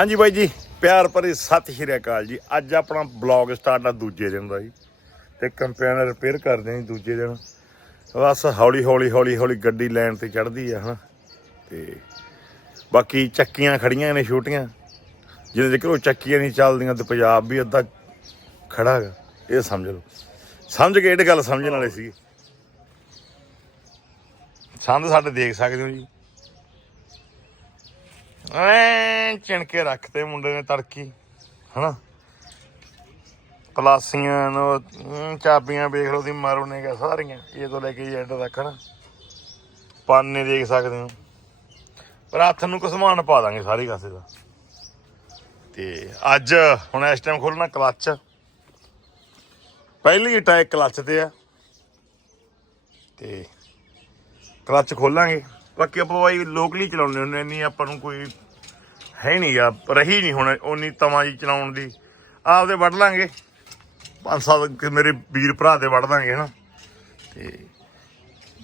ਹਾਂਜੀ ਬਾਈ ਜੀ, ਪਿਆਰ ਭਰੀ ਸਤਿ ਸ਼੍ਰੀ ਅਕਾਲ ਜੀ। ਅੱਜ ਆਪਣਾ ਬਲੌਗ ਸਟਾਰਟ ਆ ਦੂਜੇ ਦਿਨ ਦਾ ਜੀ। ਤੇ ਕੰਪਿਊਟਰ ਰਿਪੇਅਰ ਕਰਦੇ ਹਾਂ ਜੀ ਦੂਜੇ ਦਿਨ। ਬਸ ਹੌਲੀ ਹੌਲੀ ਹੌਲੀ ਹੌਲੀ ਗੱਡੀ ਲੈਣ ਤੇ ਚੜਦੀ ਆ, ਹਨਾ। ਤੇ ਬਾਕੀ ਚੱਕੀਆਂ ਖੜੀਆਂ ਨੇ ਛੋਟੀਆਂ। ਜਿਵੇਂ ਜਿਕਰ ਉਹ ਚੱਕੀਆਂ ਨਹੀਂ ਚੱਲਦੀਆਂ ਤੇ ਪੰਜਾਬ ਵੀ ਅੱਧਾ ਖੜਾ ਹੈਗਾ। ਇਹ ਸਮਝ ਲਓ। ਸਮਝ ਕੇ ਇਹ ਗੱਲ ਸਮਝਣ ਵਾਲੇ ਸੀ ਸੰਦ ਸਾਡੇ ਦੇਖ ਸਕਦੇ ਹੋ ਜੀ। ਐ ਚਿਣਕੇ ਰੱਖਤੇ ਮੁੰਡੇ ਨੇ ਤੜਕੀ, ਹਨਾ? ਪਲਾਸੀਆਂ ਨੂੰ ਚਾਬੀਆਂ ਵੇਖ ਲਓ ਦੀ ਮਾਰੋ ਨੇ ਗਾ ਸਾਰੀਆਂ, ਇਹ ਤੋਂ ਲੈ ਕੇ ਐਂਡ ਤੱਕ, ਹਨਾ? ਪਾਨੇ ਦੇਖ ਸਕਦੇ ਹੋ। ਪਰ ਹੱਥ ਨੂੰ ਕਸਮਾਨ ਪਾ ਦਾਂਗੇ ਸਾਰੀ ਕਾਸੇ ਦਾ ਤੇ ਅੱਜ, ਹੁਣ ਇਸ ਟਾਈਮ ਖੋਲਣਾ ਕਲੱਚ। ਪਹਿਲੀ ਅਟੈਕ ਕਲੱਚ ਤੇ ਆ। ਤੇ ਕਲੱਚ ਖੋਲਾਂਗੇ। ਬਾਕੀ ਆਪਾਂ ਬਾਈ ਲੋਕਲੀ ਚਲਾਉਂਦੇ ਹੁੰਦੇ ਨਹੀਂ ਆਪਾਂ ਨੂੰ ਕੋਈ ਹੈ ਨਹੀਂ ਆ ਰਹੀ ਨਹੀਂ ਹੁਣ ਉਨੀ ਤਵਾਂ ਜੀ ਚਲਾਉਣ ਦੀ। ਆਪਦੇ ਵੱਢ ਲਾਂਗੇ। ਪੰਜ ਸੱਤ ਕਿ ਮੇਰੇ ਵੀਰ ਭਰਾ ਦੇ ਵੱਢ ਦਾਂਗੇ, ਹਨਾ। ਤੇ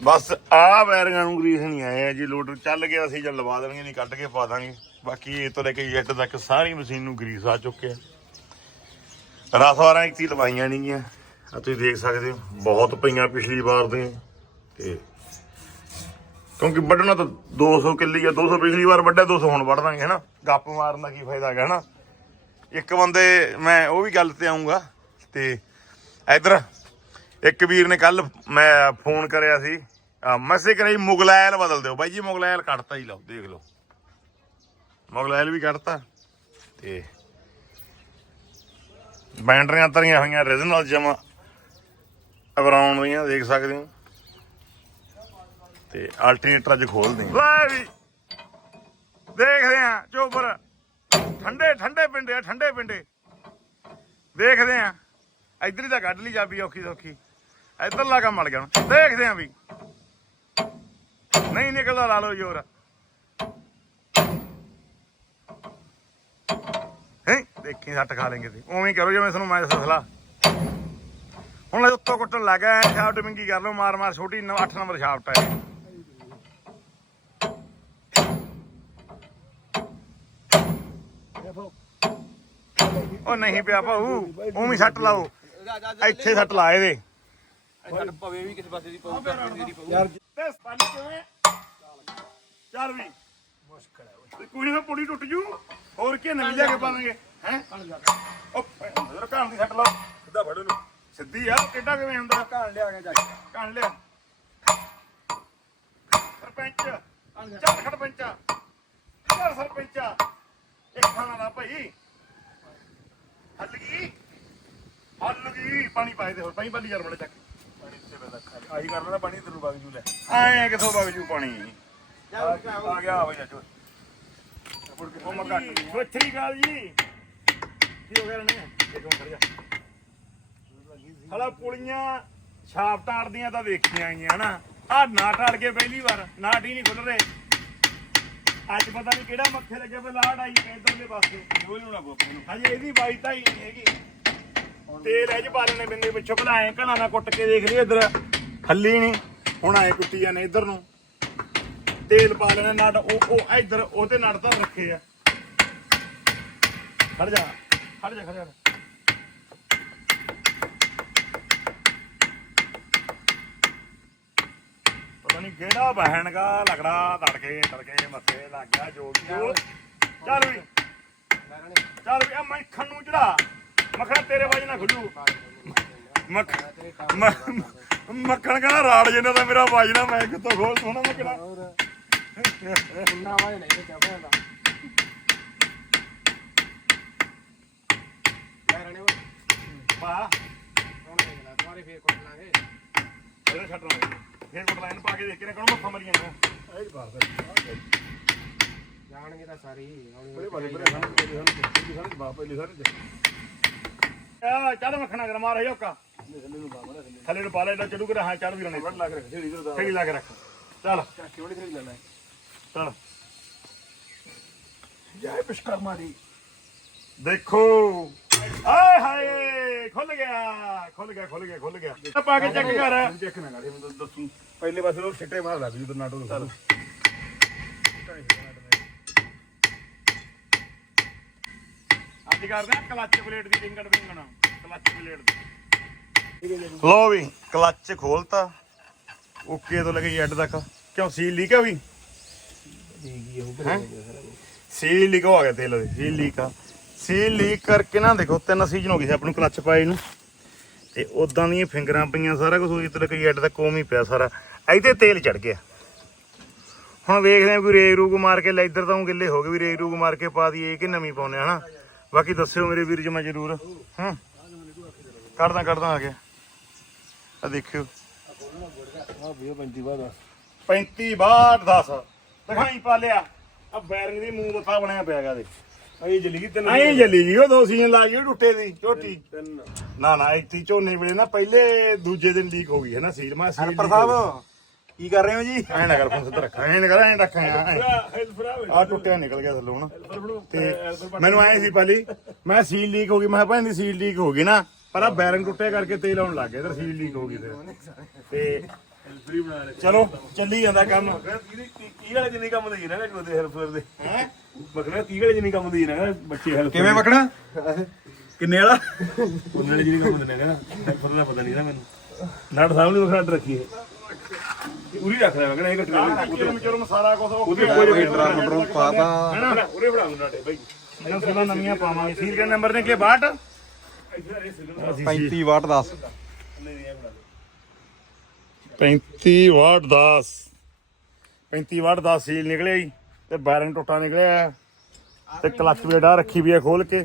ਬਸ ਆ ਵੈਰੀਆਂ ਨੂੰ ਗਰੀਸ ਨਹੀਂ ਆਏ ਆ ਜੀ ਲੋਡ ਚੱਲ ਗਿਆ ਅਸੀਂ ਜਦ ਲਵਾ ਦੇਣਗੇ, ਨਹੀਂ ਕੱਢ ਕੇ ਪਾ ਦਾਂਗੇ। ਬਾਕੀ ਇਹ ਤੋਂ ਲੈ ਕੇ ਜੈਟ ਤੱਕ ਸਾਰੀ ਮਸ਼ੀਨ ਨੂੰ ਗਰੀਸ ਆ ਚੁੱਕਿਆ। ਰਸਵਾਰਾਂ ਇੱਕ ਤੀ ਲਵਾਈਆਂ ਨਹੀਂ ਗੀਆਂ ਆ ਤੁਸੀਂ ਦੇਖ ਸਕਦੇ ਹੋ, ਬਹੁਤ ਪਈਆਂ ਪਿਛਲੀ ਵਾਰ ਦੇ ਤੇ ਕਿਉਂਕਿ ਵੱਢਣਾ ਤਾਂ 200 ਕਿੱਲੀ ਆ 200 ਪਿਛਲੀ ਵਾਰ ਵੱਢਿਆ 200 ਹੁਣ ਵੱਢ ਦਾਂਗੇ, ਹਨਾ? ਗੱਪ ਮਾਰਨ ਦਾ ਕੀ ਫਾਇਦਾ ਹੈਗਾ, ਹਨਾ? ਇੱਕ ਬੰਦੇ, ਮੈਂ ਉਹ ਵੀ ਗੱਲ ਤੇ ਆਉਂਗਾ ਤੇ ਇਧਰ ਇੱਕ ਵੀਰ ਨੇ ਕੱਲ ਮੈਂ ਫੋਨ ਕਰਿਆ ਸੀ ਮੈਸੇਜ ਕਰਿਆ ਜੀ ਮੁਗਲੈਲ ਬਦਲ ਦਿਓ। ਬਾਈ ਜੀ, ਮੁਗਲੈਲ ਕੱਢਤਾ ਹੀ ਲਓ, ਦੇਖ ਲਓ। ਮੁਗਲੈਲ ਵੀ ਕੱਢਤਾ ਤੇ ਬੈਂਡਰੀਆਂ ਤਰੀਆਂ ਹੋਈਆਂ, ਰੀਜਨਲ ਜਮਾ ਅਬਰਾਉਣ ਦੀਆਂ ਦੇਖ ਸਕਦੇ ਹੋ। ਤੇ ਅਲਟਰਨੇਟਰ ਅੱਜ ਖੋਲਦੇ ਹਾਂ ਲੈ ਵੀ। ਦੇਖਦੇ ਆ ਚੋਬਰ ਠੰਡੇ ਠੰਡੇ ਪਿੰਡੇ ਆ, ਠੰਡੇ ਪਿੰਡੇ। ਦੇਖਦੇ ਆ ਇਧਰ ਹੀ ਤਾਂ ਕੱਢ ਲਈ ਚਾਬੀ ਔਖੀ ਸੌਖੀ। ਇੱਧਰ ਲਾ ਕੇ ਮੜ ਗਿਆ ਦੇਖਦੇ ਆ ਵੀ। ਨਹੀਂ ਨਿਕਲਦਾ, ਲਾ ਲਓ ਜੋਰ ਹੈ? ਦੇਖੀ, ਸੱਟ ਖਾ ਲੈਂਗੇ ਤੇ ਉਵੇਂ ਕਰੋ ਜਿਵੇਂ ਤੁਹਾਨੂੰ ਮੈਂ ਦੱਸਲਾ ਹੁਣ ਇਹ ਉੱਤੋਂ ਕੁੱਟਣ ਲੱਗਾ ਸ਼ਾਫਟ ਮਿੰਗੀ ਕਰ ਲਓ ਮਾਰ ਮਾਰ ਛੋਟੀ 8 ਨੰਬਰ ਸ਼ਾਫਟ ਹੈ ਉਹ ਨਹੀਂ ਪਿਆ ਭਾਊ ਉਵੇਂ ਸੱਟ ਲਾਓ। ਇੱਥੇ ਸੱਟ ਲਾ ਇਹਦੇ। ਛੱਡ ਪਵੇ ਵੀ ਕਿਸੇ ਪਾਸੇ ਦੀ ਪਊ ਪੈਸੇ ਦੀ ਪਊ। ਤੇ ਪਾਣੀ ਕਿਵੇਂ? ਚੱਲ ਵੀ। ਮੁਸ਼ਕਲ ਹੈ ਕੋਈ ਨਾ ਪੁੜੀ ਟੁੱਟ ਜੂ ਹੋਰ ਕੀ ਨਵੀਂ ਲਿਆ ਕੇ ਪਾਵਾਂਗੇ ਹੈ? ਉਹ ਇਧਰ ਕਾਣ ਦੀ ਸੱਟ ਲਾ। ਸਿੱਧਾ ਫੜੋ ਨੂੰ ਸਿੱਧੀ ਆ ਕਿੱਡਾ ਕਿਵੇਂ ਹੁੰਦਾ? ਘਾਣ ਲਿਆ ਗਿਆ ਜਾ ਕਾਣ ਲਿਆ। ਸਰਪੰਚ ਚੱਲ ਖੜਪੰਚਾ। ਚੱਲ ਸਰਪੰਚਾ। ਇੱਕ ਖਾਣਾ ਦਾ ਭਾਈ। ਹੱਲ ਗਈ ਹੱਲ ਗਈ ਪਾਣੀ ਪਾਏ ਦੇ ਹੋਰ ਪਾਣੀ ਪਾਲੀ ਯਾਰ ਬੜੇ ਚੱਕ ਪਾਣੀ ਤੇ ਵੇਲਾ ਖਾ ਆਹੀ ਕਰ ਲੈਣਾ ਪਾਣੀ ਤੈਨੂੰ ਵਗ ਜੂ ਲੈ। ਐ ਕਿਥੋਂ ਵਗ ਜੂ ਪਾਣੀ? ਆ ਗਿਆ ਬਈ ਅੱਜ ਉਹ ਮੈਂ ਕੱਟ ਲਈ ਸੋਚਰੀ ਗੱਲ ਜੀ। ਕੀ ਹੋ ਗਿਆ ਨੇ ਇੱਕ ਮਿੰਟ ਖੜ ਜਾ। ਹਲਾ ਪੁਲੀਆਂ ਛਾਪ ਟਾੜਦੀਆਂ ਤਾਂ ਦੇਖੀਆਂ ਆਈਆਂ ਹਨਾ ਆ ਨਾ ਟਾੜ ਕੇ ਪਹਿਲੀ ਵਾਰ। ਨਾਟ ਹੀ ਨਹੀਂ ਖੁੱਲ ਰਹੇ। ਅੱਜ ਪਤਾ ਨਹੀਂ ਕਿਹੜਾ ਮੱਥੇ ਲੱਗੇ ਪਏ ਲਾੜ ਆਈ ਇਧਰਲੇ ਪਾਸੇ। ਉਹ ਨੂੰ ਨਾ ਗੋਪੂ ਨੂੰ। ਹਜੇ ਇਹਦੀ ਬਾਈ ਤਾਂ ਹੀ ਨਹੀਂ ਹੈਗੀ। ਤੇਲ ਇਹ ਚ ਪਾ ਲੈਣੇ ਬਿੰਦੇ ਪਿੱਛੋਂ ਭਲਾਏ ਘਣਾ ਨਾ ਕੁੱਟ ਕੇ ਦੇਖ ਲਈ ਇਧਰ। ਹੱਲੀ ਨਹੀਂ ਹੁਣ ਆਏ ਕੁੱਟੀ ਜਾਂਦੇ ਇਧਰ ਨੂੰ। ਤੇਲ ਪਾ ਲੈਣਾ ਨਟ ਉਹ ਉਹ ਇਧਰ ਉਹਤੇ ਨਟ ਤਾਂ ਰੱਖੇ ਆ। ਖੜ ਜਾ ਖੜ ਜਾ ਖੜ ਜਾ। ਨਹੀਂ ਕਿਹੜਾ ਬਹਿਣਗਾ ਲਗੜਾ ਤੜਕੇ ਤੜਕੇ ਮੱਥੇ ਲੱਗ ਗਿਆ ਜੋ ਵੀ ਉਹ। ਚੱਲ ਵੀ। ਚੱਲ ਵੀ ਆ ਮੱਖਣ ਨੂੰ ਚੜਾ। ਮੱਖਣ ਤੇਰੇ ਵਜ ਨਾ ਖੁੱਲੂ। ਮੱਖ ਮ- ਮੱਖਣ ਕਹਿੰਦਾ ਰਾੜ ਜਿੰਨਾ ਤਾਂ ਮੇਰਾ ਵਜਣਾ ਮੈਂ ਕਿੱਥੋਂ ਖੋਲ ਸੋਣਾ ਮੱਖਣਾ। ਨਾ ਵਾਲੇ ਨਹੀਂ ਚਾਹਾਂ ਦਾ ਪਾ। ਹੁਣ ਦੇਖ ਲੈ ਤੁਹਾਰੇ ਫੇਰ ਕੁੱਟ ਲਾਂਗੇ। ਇਹਨੇ ਛੱਡ ਲਾ ਫੇਰ ਕੋਟ ਲਾਈਨ ਪਾ ਕੇ ਦੇਖ ਕੇ ਕਹਣਾ ਮੱਥਾ ਮਰੀਆਂ ਨੇ। ਇਹ ਬਾਤ ਜਾਣਗੇ ਤਾਂ ਸਾਰੇ ਹੀ ਬੜੇ ਬੜੇ ਬੜੇ ਸਾਨੂੰ ਬੜੇ ਸਾਨੂੰ ਸਾਰੇ ਜਵਾਬ ਪਹਿਲੇ ਸਾਰੇ ਆ ਚੱਲ ਮੱਖਣਾ ਕਰ ਮਾਰ ਹਯੋਕਾ ਥੱਲੇ ਨੂੰ ਪਾ ਲੈ ਇਹਦਾ ਚੜੂ ਕਰ ਹਾਂ ਚੜ ਵੀ ਰਣੇ ਵੱਢ ਲਾ ਕੇ ਰੱਖ ਢੇੜੀ ਦਾ ਸਹੀ ਲਾ ਕੇ ਰੱਖ। ਚੱਲ। ਕਿਉਂ ਨਹੀਂ ਖਰੀਦ ਲੈਣਾ ਚੱਲ। ਜੈ ਵਿਸ਼ਕਰਮਾ ਦੀ। ਦੇਖੋ। ਆਏ ਹਾਏ। ਖੁੱਲ ਗਿਆ ਖੁੱਲ ਗਿਆ ਖੁੱਲ ਗਿਆ ਖੁੱਲ ਗਿਆ। ਪਾ ਕੇ ਚੈੱਕ ਕਰ। ਚੈੱਕ ਨਾ ਕਰੀ ਮੈਂ ਦੱਸੂ। ਪਹਿਲੇ ਪਾਸੇ ਉਹ ਛਿੱਟੇ ਮਾਰ ਲੱਗ ਜੂ ਨਾਟੋ ਚੱਲ ਅੱਜ ਕਰਦੇ ਆ ਕਲੱਚ ਪਲੇਟ ਦੀ ਰਿੰਗੜ ਰਿੰਗਣਾ ਕਲੱਚ ਪਲੇਟ ਦੀ। ਲੋ ਵੀ ਕਲੱਚ ਖੋਲਤਾ। ਓਕੇ ਤੋਂ ਲੱਗੇ ਐਡ ਤੱਕ। ਕਿਉਂ ਸੀਲ ਲੀਕ ਆ ਵੀ? ਹੈਂ? ਸੀਲ ਲੀਕ ਹੋ ਗਿਆ ਤੇਲ ਉਹਦੇ ਸੀਲ ਲੀਕ ਆ। ਸੀਲ ਲੀਕ ਕਰਕੇ ਨਾ ਦੇਖੋ, ਤਿੰਨ ਸੀਜ਼ਨ ਹੋ ਗਏ ਸੀ ਆਪਾਂ ਨੂੰ ਕਲੱਚ ਪਾਏ ਨੂੰ। ਤੇ ਉਦਾਂ ਦੀਆਂ ਫਿੰਗਰਾਂ ਪਈਆਂ, ਸਾਰਾ ਕੁਝ ਉਹਦੀ ਤਰ੍ਹਾਂ ਕਈ ਐਡ ਤੱਕ ਉਵੇਂ ਹੀ ਪਿਆ ਸਾਰਾ। ਇੱਥੇ ਤੇਲ ਚੜ ਗਿਆ। ਹੁਣ ਵੇਖਦੇ ਆ ਕੋਈ ਰੇਗ ਰੂਗ ਮਾਰ ਕੇ ਲੈਦਰ ਤਾਂ ਗਿੱਲੇ ਹੋ ਗਏ ਵੀ ਰੇਗ ਰੂਗ ਮਾਰ ਕੇ ਪਾ ਦਈਏ ਕਿ ਨਵੀਂ ਪਾਉਨੇ ਹਨਾ? ਬਾਕੀ ਦੱਸਿਓ ਮੇਰੇ ਵੀਰ ਜਮਾ ਜ਼ਰੂਰ, ਹਾਂ? ਕੱਢਦਾ ਕੱਢਦਾ ਆ ਗਿਆ ਆ ਦੇਖਿਓ। ਆ ਵੀ 35 ਬਾਅਦ 35 ਬਾਹਠ 10 ਦਿਖਾਈ ਪਾ ਲਿਆ। ਆ ਬੈਰਿੰਗ ਦੀ ਮੂੰਹ ਮੱਥਾ ਬਣਿਆ ਪਿਆ ਦੇ ਅਈ ਜਲੀ ਗਈ ਤਿੰਨ ਐਂ ਜੱਲੀ ਜੀ ਉਹ ਦੋ ਸੀਨ ਲਾ ਗਈ ਉਹ ਟੁੱਟੇ ਦੀ ਝੋਟੀ। ਤਿੰਨ ਨਾ ਨਾ ਇੱਥੇ ਝੋਨੇ ਵੇਲੇ ਨਾ ਪਹਿਲੇ ਦੂਜੇ ਦਿਨ ਲੀਕ ਹੋ ਗਈ ਹੈ ਨਾ ਸੀਲ ਮੈਂ ਸੀਲ ਹਰਪਰ ਸਾਹਿਬ ਕੀ ਕਰ ਰਹੇ ਹੋ ਜੀ? ਐਂ ਨਾ ਕਰ ਫੋਨ ਸਿੱਧਾ ਰੱਖਾਂ ਐਂ ਨਾ ਕਰ ਐਂ ਰੱਖਾਂ ਐਂ ਹੈਲਪਰ ਆ ਟੁੱਟਿਆ ਨਿਕਲ ਗਿਆ ਥੱਲੋਂ ਹੁਣ ਤੇ ਮੈਨੂੰ ਐਂ ਸੀ ਪਹਿਲੀ ਮੈਂ ਸੀਲ ਲੀਕ ਹੋ ਗਈ ਮੈਂ ਕਿਹਾ ਭੈਣ ਦੀ ਸੀਲ ਲੀਕ ਹੋ ਗਈ ਨਾ ਪਰ ਆ ਬੈਰਿੰਗ ਟੁੱਟਿਆ ਕਰਕੇ ਤੇਲ ਆਉਣ ਲੱਗ ਗਿਆ ਇਧਰ ਸੀਲ ਲੀਕ ਹੋ ਗਈ ਫਿਰ ਤੇ ਫਰੀ ਬਣਾ ਲੈ। ਚਲੋ ਚੱਲੀ ਜਾਂਦਾ ਕੰਮ। ਕੀ ਵਾਲੇ ਜਿੰਨੀ ਕੰਮ ਦੀ ਨਾ ਕਿ ਉਹਦੇ ਹੈਲਪਰ ਦੇ। ਹੈ? ਮਖਣਾ ਕੀ ਵਾਲੇ ਜਿੰਨੀ ਕੰਮ ਦੀ ਨਾ ਬੱਚੇ ਹੈਲਪ ਕਿਵੇਂ ਮੱਖਣਾ? ਕਿੰਨੇ ਵਾਲਾ? ਉਹਨਾਂ ਵਾਲੇ ਜਿੰਨੀ ਕੰਮ ਦਿੰਦੇ ਨਾ ਹੈਲਪਰ ਦਾ ਪਤਾ ਨਹੀਂ ਨਾ ਮੈਨੂੰ। ਨਟ ਸਾਹਿਬ ਨੇ ਮਖਣਾ ਰੱਖੀ ਹੈ। ਉਰੀ ਰੱਖ ਲੈ ਮਖਣਾ ਇਹ ਕੱਟ ਲੈ। ਚੁਰਮ ਚੁਰਮ ਸਾਰਾ ਕੁਝ ਉਹਦੇ ਕੋਈ ਡਰਮ ਡਰਮ ਪਾਤਾ ਹੈਨਾ? ਉਰੇ ਫੜਾ ਦੂੰ ਨਾਟੇ ਬਾਈ। ਇਹਨਾਂ ਸੀਲਾਂ ਨਵੀਆਂ ਪਾਵਾਂਗੇ। ਸੀਲ ਦੇ ਨੰਬਰ ਨੇ ਕੀ 62 35 ਵਾਟ 10 35 ਵਾਟ 10 35 ਵਾਟ 10 ਸੀਲ ਨਿਕਲਿਆ ਜੀ ਤੇ ਬੈਰਨ ਟੁੱਟਾ ਨਿਕਲਿਆ। ਤੇ ਕਲੱਚ ਪਲੇਟ ਆ ਰੱਖੀ ਵੀ ਆ ਖੋਲ ਕੇ।